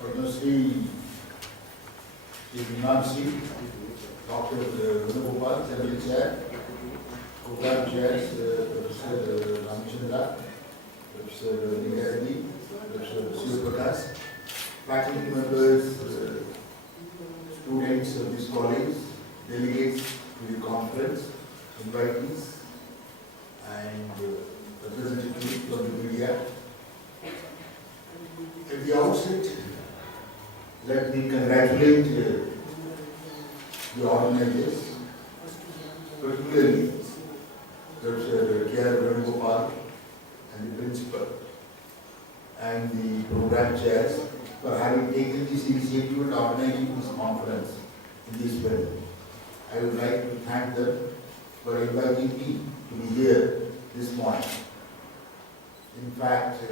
Padmasri Nancy, Dr. Venugopal, General Chair, Program Chairs, Professor Ramchandra, Professor Nigari, Professor Sivaprakash, faculty members, students of this college, delegates to the conference, invitees, and representatives from the media. At the outset, let me congratulate the organizers, particularly Professor Venugopal and the principal and the program chairs for having taken this initiative and organizing this conference in this way. I would like to thank them for inviting me to be here this morning. In fact,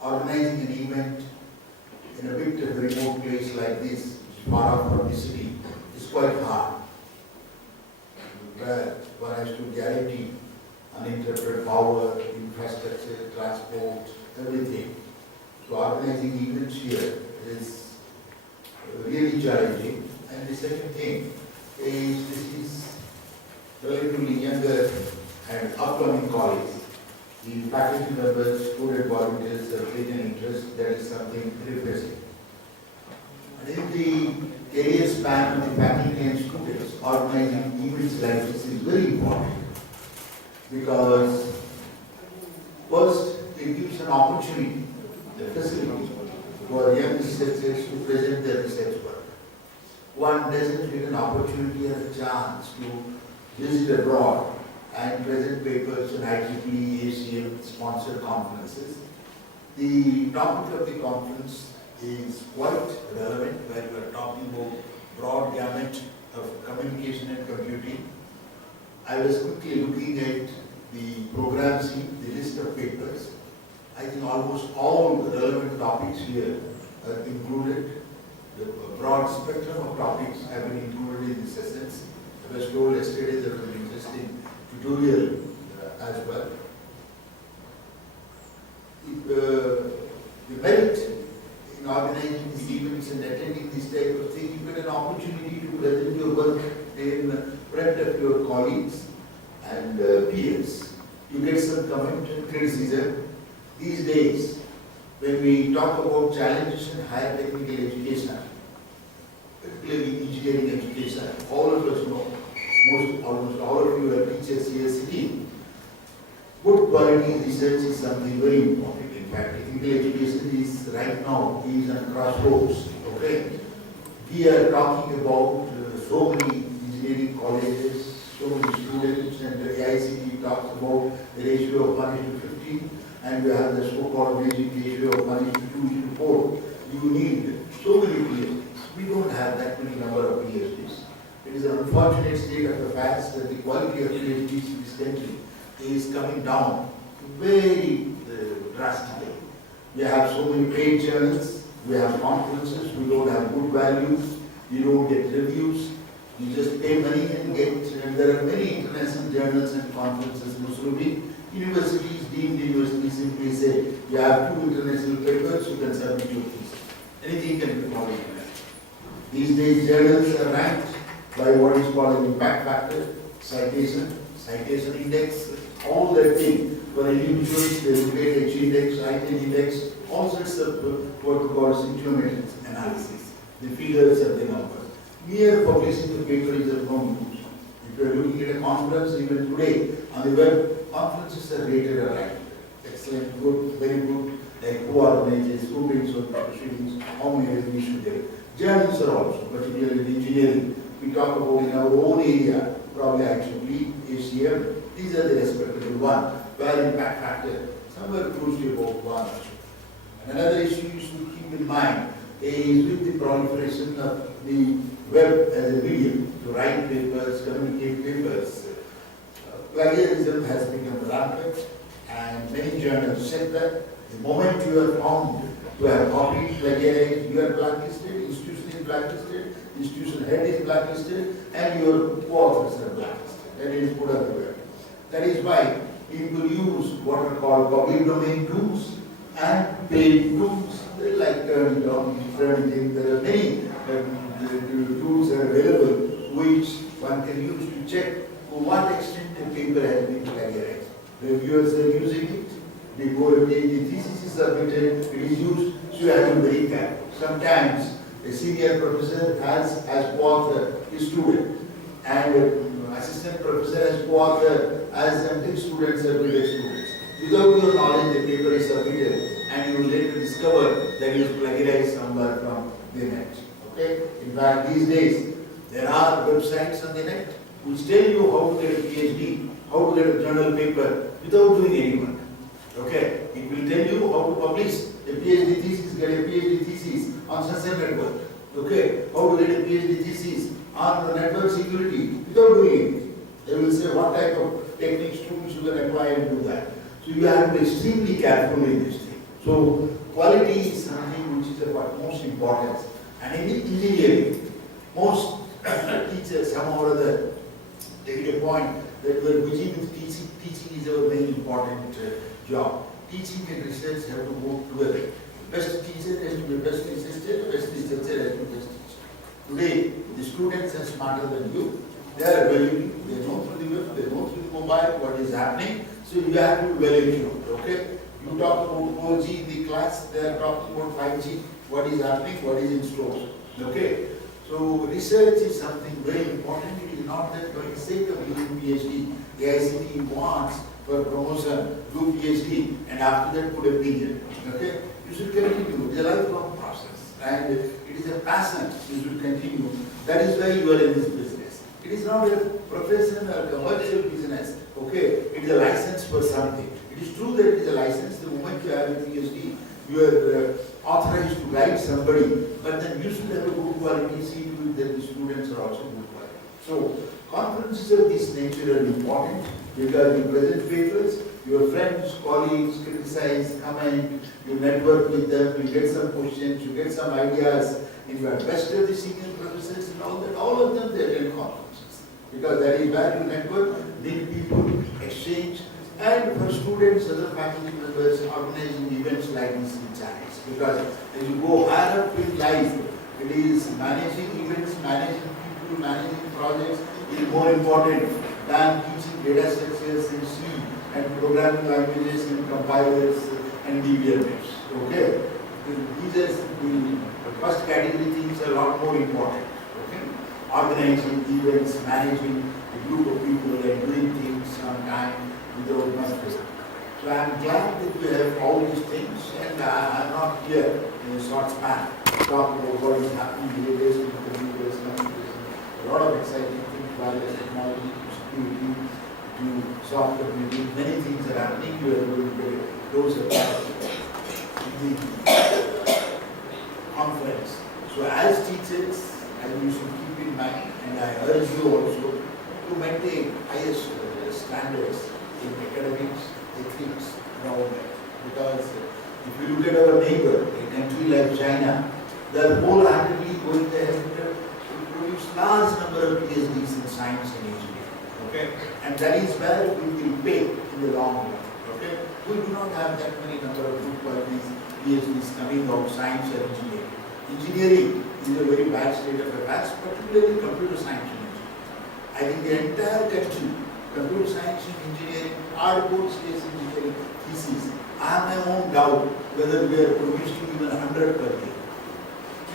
organizing an event in a bit of a remote place like this, far from the city, is quite hard. Where one has to guarantee uninterrupted power, infrastructure, transport, everything. So organizing events here is really challenging. And the second thing is this is relatively younger and upcoming college. The faculty members, student volunteers have taken interest. That is something refreshing. And in the career span of the faculty and students, organizing events like this is very important because first it gives an opportunity, the facility for young researchers to present their research work. One doesn't get an opportunity or a chance to visit abroad and present papers in IEEE, ACM sponsored conferences. The topic of the conference is quite relevant, where we are talking about broad gamut of communication and computing. I was quickly looking at the program sheet, the list of papers. I think almost all the relevant topics here are included. The broad spectrum of topics have been included in this essence. I was told yesterday there was an interesting tutorial as well. The merit in organizing these events and attending this type of thing, you get an opportunity to present your work in front of your colleagues and peers. You get some comment and criticism. These days, when we talk about challenges in higher technical education, particularly engineering education, all of us know, almost all of you are teachers here sitting. Good quality research is something very important. In fact, technical education is right now is on crossroads. Okay, we are talking about so many engineering colleges, so many students, and the AICT talks about the ratio of 1:50, and we have the so-called basic ratio of 1:2:4. You need so many PhDs. We don't have that many number of PhDs. It is an unfortunate state of affairs that the quality of PhDs in this country is coming down very drastically. We have so many paid journals, we have conferences, we don't have good values, you don't get reviews, you just pay money and get, and there are many international journals and conferences. Muslim universities, deemed universities simply say, you have 2 international papers, you can submit your thesis. Anything can be followed. These days journals are ranked by what is called an impact factor, citation index, all that thing. For individuals, they look at H index, item index, all sorts of what we call situational analysis. The figures and the numbers. Mere publishing the paper is of no use. If you are looking at a conference, even today, on the web, conferences are rated or ranked. Excellent, good, very good, like who organizes, who brings on proceedings, how many reviews should there. Journals are also, particularly in engineering. We talk about in our own area, probably IEEE, ACM, these are the respectable one, where impact factor, somewhere close to about 1 or 2. And another issue you should keep in mind is with the proliferation of the web as a medium to write papers, communicate papers, plagiarism has become rampant, and many journals said that the moment you are found to have copied, plagiarized, you are blacklisted, institution is blacklisted, institution head is blacklisted, and your co-authors are blacklisted. That is put on the web. That is why people use what are called public domain tools and paid tools. They like different things. There are many the tools are available which one can use to check to what extent the paper has been plagiarized. Reviewers are using it. Before a PhD thesis is submitted, it is used, so you have to be very careful. Sometimes a senior professor has as co-author his student, and assistant professor has co-author as his students are with students. Without your knowledge, the paper is submitted, and you will later discover that it is plagiarized somewhere from the net. Okay? In fact, these days, there are websites on the net which tell you how to get a PhD, how to get a journal paper without doing any work. Okay? It will tell you how to publish a PhD thesis, get a PhD thesis on social network. Okay? How to get a PhD thesis on the network security without doing it. They will say what type of techniques tools you can apply and do that. So you have to be extremely careful in this thing. So quality is something which is of utmost importance. And in engineering, most teachers somehow or other take a point that we are busy with teaching. Teaching is our very important job. Teaching and research have to go together. Best teacher has to be best researcher, best researcher has to be best teacher. Today, the students are smarter than you. They are evaluating, they know through the web, they know through the mobile what is happening. So you have to evaluate, okay? You talk about 4G in the class, they are talking about 5G, what is happening, what is in store, okay? So research is something very important. It is not that for the sake of doing PhD, the ICT wants for promotion, do PhD, and after that put a opinion, okay? You should continue. It is a lifelong process, and it is a passion. You should continue. That is why you are in this business. It is not a professional or commercial business, okay? It is a license for something. It is true that it is a license. The moment you have a PhD, you are authorized to guide somebody, but then you should have a good quality, see to it that the students are also good quality. So, conferences of this nature are important because you present papers, your friends, colleagues criticize, comment, you network with them, you get some questions, you get some ideas. In fact, best of the senior professors and all that, all of them, they attend conferences. Because that is where you network, meet people, exchange, and for students, other faculty members, organizing events like this in channels. Because as you go higher up in life, it is managing events, managing people, managing projects is more important than teaching data structures in C and programming languages and compilers and DBMS. Okay? These are the first category things are a lot more important. Okay? Organizing events, managing a group of people and doing things on time without much risk. So I am glad that you have all these things, and I am not here in a short span to talk about what is happening in the days, a lot of exciting things, wireless technology, security, to software building, many things are happening. You are going to get those are the conference. So as teachers, and you should keep in mind, and I urge you also to maintain highest standards in academics, ethics, and all that. Because if you look at our neighbor, a country like China, they are wholeheartedly going there to produce large number of PhDs in science and engineering. Okay? And that is where we will pay in the long run. Okay? We do not have that many number of good qualities PhDs coming out science or engineering. Engineering is a very bad state of affairs, particularly computer science and engineering. I think the entire country, computer science and engineering, hardcore space engineering theses, I have my own doubt whether we are producing even 100 per year.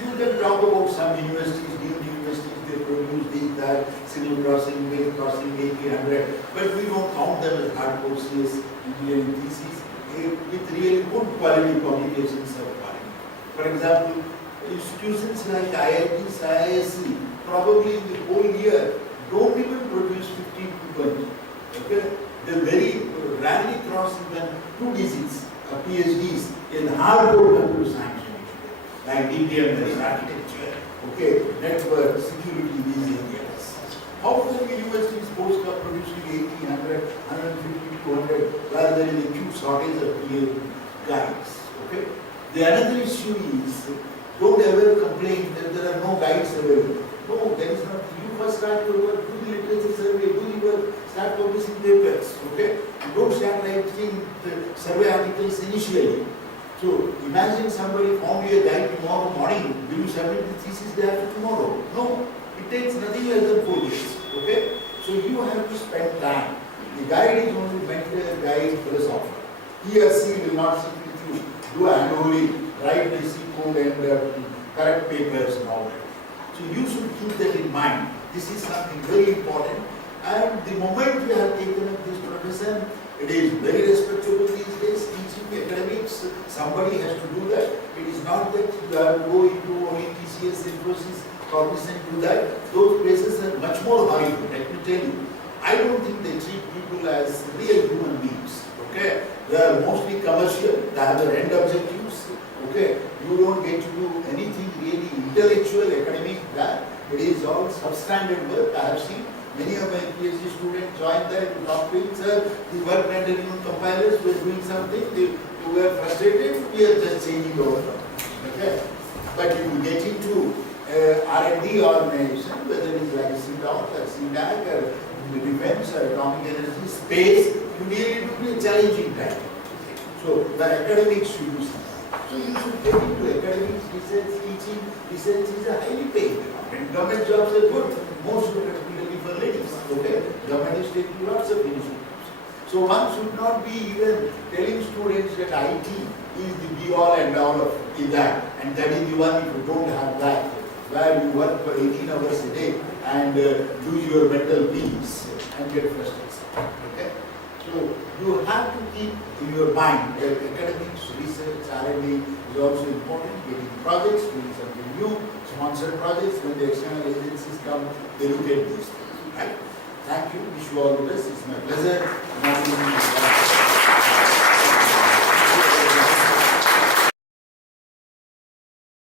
You can talk about some universities, deemed universities, they produce this, that, signal crossing, wave crossing, 800, but we don't count them as hardcore CS engineering theses with really good quality publications of quality. For example, institutions like IITs, IISc, probably in the whole year, don't even produce 15 to 20. Okay? They very rarely cross even 2 digits of PhDs in hardcore computer science and engineering, like DBMS, architecture, okay, network, security, these areas. How can universities boast of producing 80, 100, 150, 200, while there is a huge shortage of PhD guides? Okay? The another issue is, don't ever complain that there are no guides available. No, that is not. You first start your work, do the literature survey, do your start publishing papers, okay? You don't start writing the survey articles initially. So imagine somebody found you a guy tomorrow morning, will you submit the thesis day after tomorrow? No, it takes nothing less than 4 years, okay? So you have to spend time. The guide is only mentor, guide, philosopher. He or she will not sit with you, do annually, write basic code and correct papers and all that. So you should keep that in mind. This is something very important. And the moment you have taken up this profession, it is very respectable these days, teaching academics. Somebody has to do that. It is not that you have to go into only TCS, Infosys, Cognizant, do that. Those places are much more horrible, let me tell you. I don't think they treat people as real human beings. Okay? They are mostly commercial, they have their end objectives. Okay? You don't get to do anything really intellectual, academic, that. It is all substandard work. I have seen many of my PhD students join there to talk to him, sir, the work rendered in compilers, we are doing something, they were frustrated, we are just changing over. Okay? But if you get into R&D organization, whether it is like CDOC or CDAC or defense or atomic energy, space, you really do be a challenging time. So the academics should do something. So you should get into academics, research, teaching. Research is a highly paid. And government jobs are good. Most of it particularly for ladies. Okay? Government is taking lots of initiatives. So one should not be even telling students that IT is the be all and all of that. And that is the one if you don't have that, where you work for 18 hours a day and lose your mental peace and get frustrated. Okay? So you have to keep in your mind that academics, research, R&D is also important. Getting projects, doing something new, sponsored projects. When the external agencies come, they look at these things. Right? Thank you. Wish you all the best. It's my pleasure.